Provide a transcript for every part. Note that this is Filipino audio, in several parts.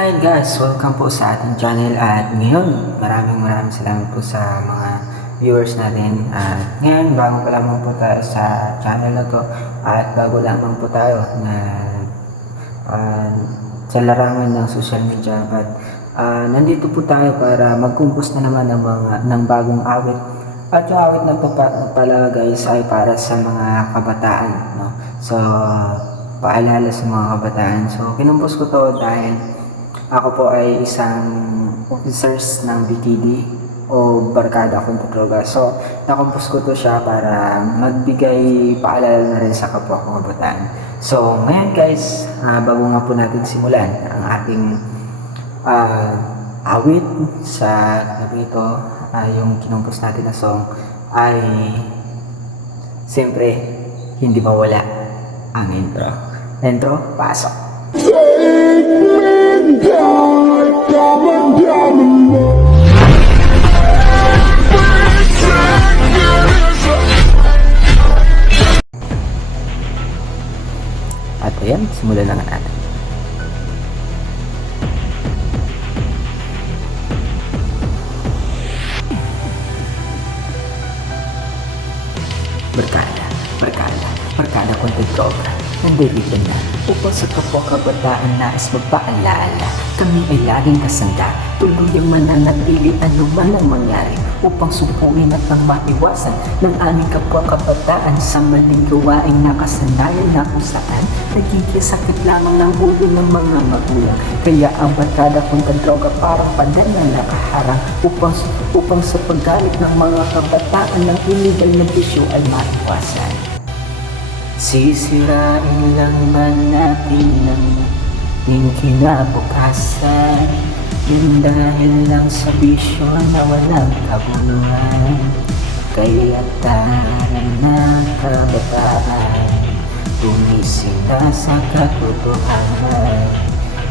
Hi guys, welcome po sa ating channel at ngayon maraming salamat po sa mga viewers natin at ngayon bago pa lamang po tayo sa channel na to at bago lamang po tayo na sa larangan ng social media at nandito po tayo para mag-compose na naman ng bagong awit at yung awit na po pala guys ay para sa mga kabataan, no? So paalala sa mga kabataan, so kinumpos ko to dahil ako po ay isang officers ng BKD o Barkada Kontra Droga. So, nakompos ko to siya para magbigay paalala na rin sa kapwa kong kabataan. So, ngayon guys, bago nga po natin simulan ang ating awit sa gabi ito, yung kinumpos natin na song ay siyempre hindi mawala ang intro. Intro, pasok! At ayan, simulan na nga natin. Barkada Kontra Droga. Nandito na upang sa kapwa kabataan nais magpaalala. Kami ay laging kasangga, tuluyang mananatili anuman ang mangyari upang supuin at ang maiwasan ng aming kapwa kabataan sa maling gawaing nakasanayan na kung saan nagkikisakit lamang ng ulo ng mga magulang. Kaya ang Barkada Kontra Droga parang pandan na nakaharang upang sa paggalit ng mga kabataan ng illegal na bisyo ay maiwasan. Sisirain lang ba natin ang ating kinabukasan? Yun dahil lang sa bisyo na walang kabuluhan. Kaya tara na kabataan, gumising na sa katotohanan.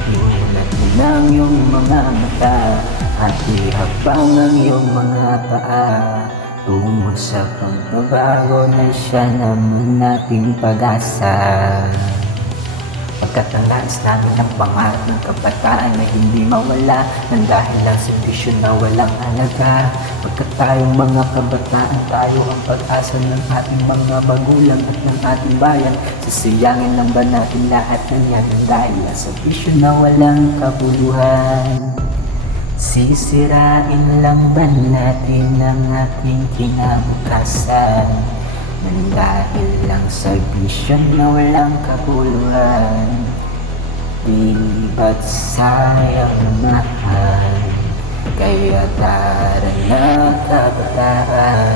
Iulat mo lang yung mga mata at ihapang ang iyong mga paa tungo sa pagbabago na siya naman nating pag-asa. Pagkat ang nais namin ng pangarap ng kabataan na hindi mawala nang dahil lang sa bisyo na walang halaga. Pagkat tayong mga kabataan, tayo ang pag-asa ng ating mga magulang at ng ating bayan. Sasayangin lang ba natin lahat ng yan nang dahil lang sa bisyo na walang kabuluhan? Sisirain lang ba natin ang ating kinabukasan nang dahil lang sa bisyo na walang kabuluhan? Di ba't sayang mahal? Kaya tara na kabataan,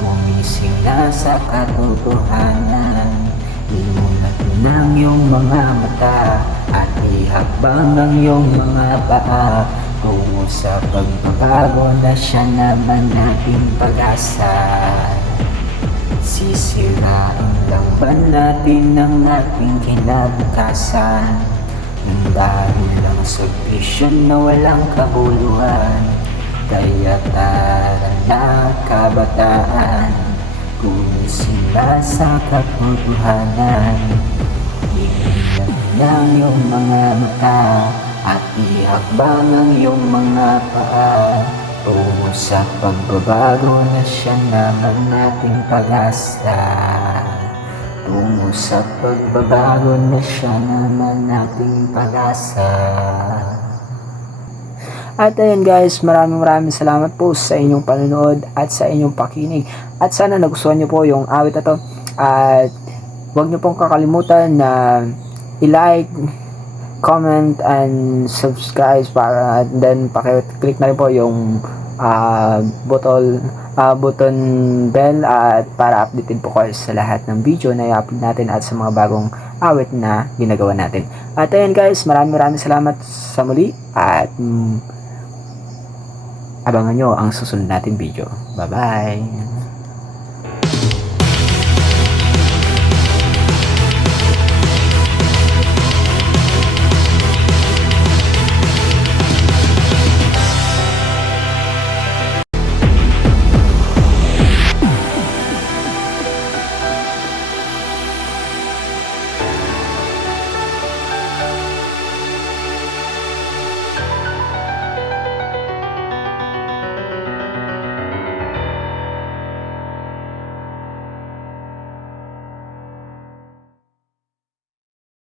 gumising na sa katotohanan. Imulat ng iyong mga mata at ihakbang ang iyong mga paa tungo sa pagbabago na siya naman nating pag-asa. Sisirain lang ba natin ang ating kinabukasan nang dahil lang sa bisyo na walang kabuluhan? Kaya tara na kabataan, gumising na sa katotohanan. Iulat ng iyong mga mata at ihakbang ang iyong mga paa tungo sa pagbabago na siya naman nating pag-asa. Tungo sa pagbabago na siya naman nating pag-asa. At ayun guys, maraming salamat po sa inyong panonood at sa inyong pakinig. At sana nagustuhan nyo po yung awit na to. At huwag nyo pong kakalimutan na i-like, comment and subscribe para then paki-click na rin po yung button bell at para updated po kayo sa lahat ng video na i-upload natin at sa mga bagong awit na ginagawa natin. At ayun guys, maraming salamat sa muli at abangan nyo ang susunod natin video. Bye bye!